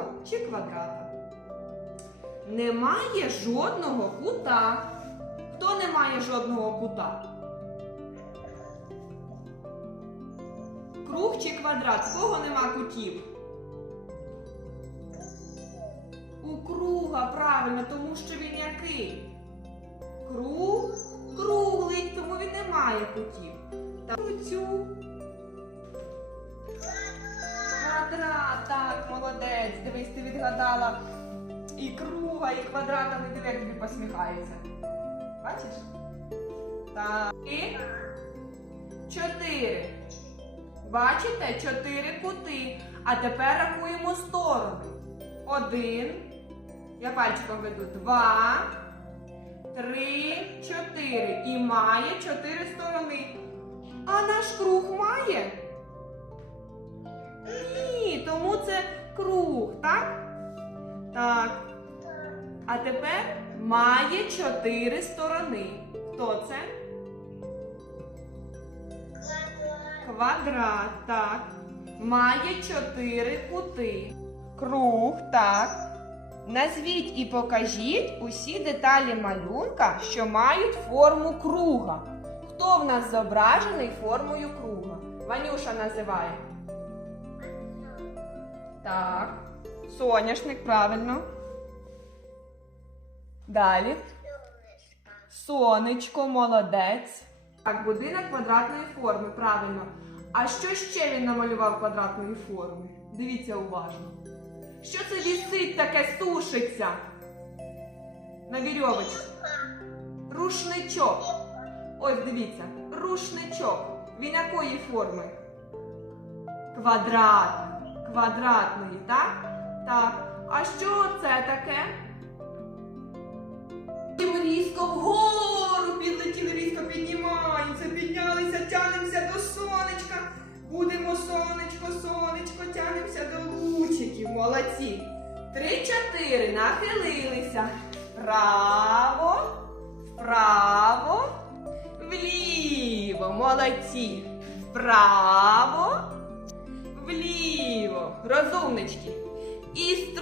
круга чи квадрата? Немає жодного кута. Хто не має жодного кута? Круг чи квадрат? В кого нема кутів? У круга, правильно, тому що він який? Круг круглий, тому він не має кутів. Та цю. Квадрат, так, молодець. Дивись, ти відгадала і круга, і квадрата, не диви, як тобі посміхається. Бачиш? Так. І чотири. Бачите? Чотири кути. А тепер рахуємо сторони. Один. Я пальчиком веду. Два. Три, чотири. І має чотири сторони. А наш круг має? Тому це круг, так? Так. А тепер має чотири сторони. Хто це? Квадрат, так. Має чотири кути. Круг, так. Назвіть і покажіть усі деталі малюнка, що мають форму круга. Хто в нас зображений формою круга? Ванюша називає. Так. Соняшник, правильно. Далі. Сонечко, молодець. Так, будинок квадратної форми, правильно. А що ще він намалював квадратної форми? Дивіться уважно. Що це вісить таке сушиться? На вірьовочці. Рушничок. Ось дивіться, рушничок. Він якої форми? Квадрат. Квадратної, так? Так. А що це таке? Підлетіли різко вгору, підлетіли різко, піднімаємося, піднялися, тянемося до сонечка. Будемо сонечко, сонечко, тянемося до лучиків. Молодці. Три-чотири нахилилися. Вправо, вправо, вліво. Молодці. Вправо. Розумнички. І стру.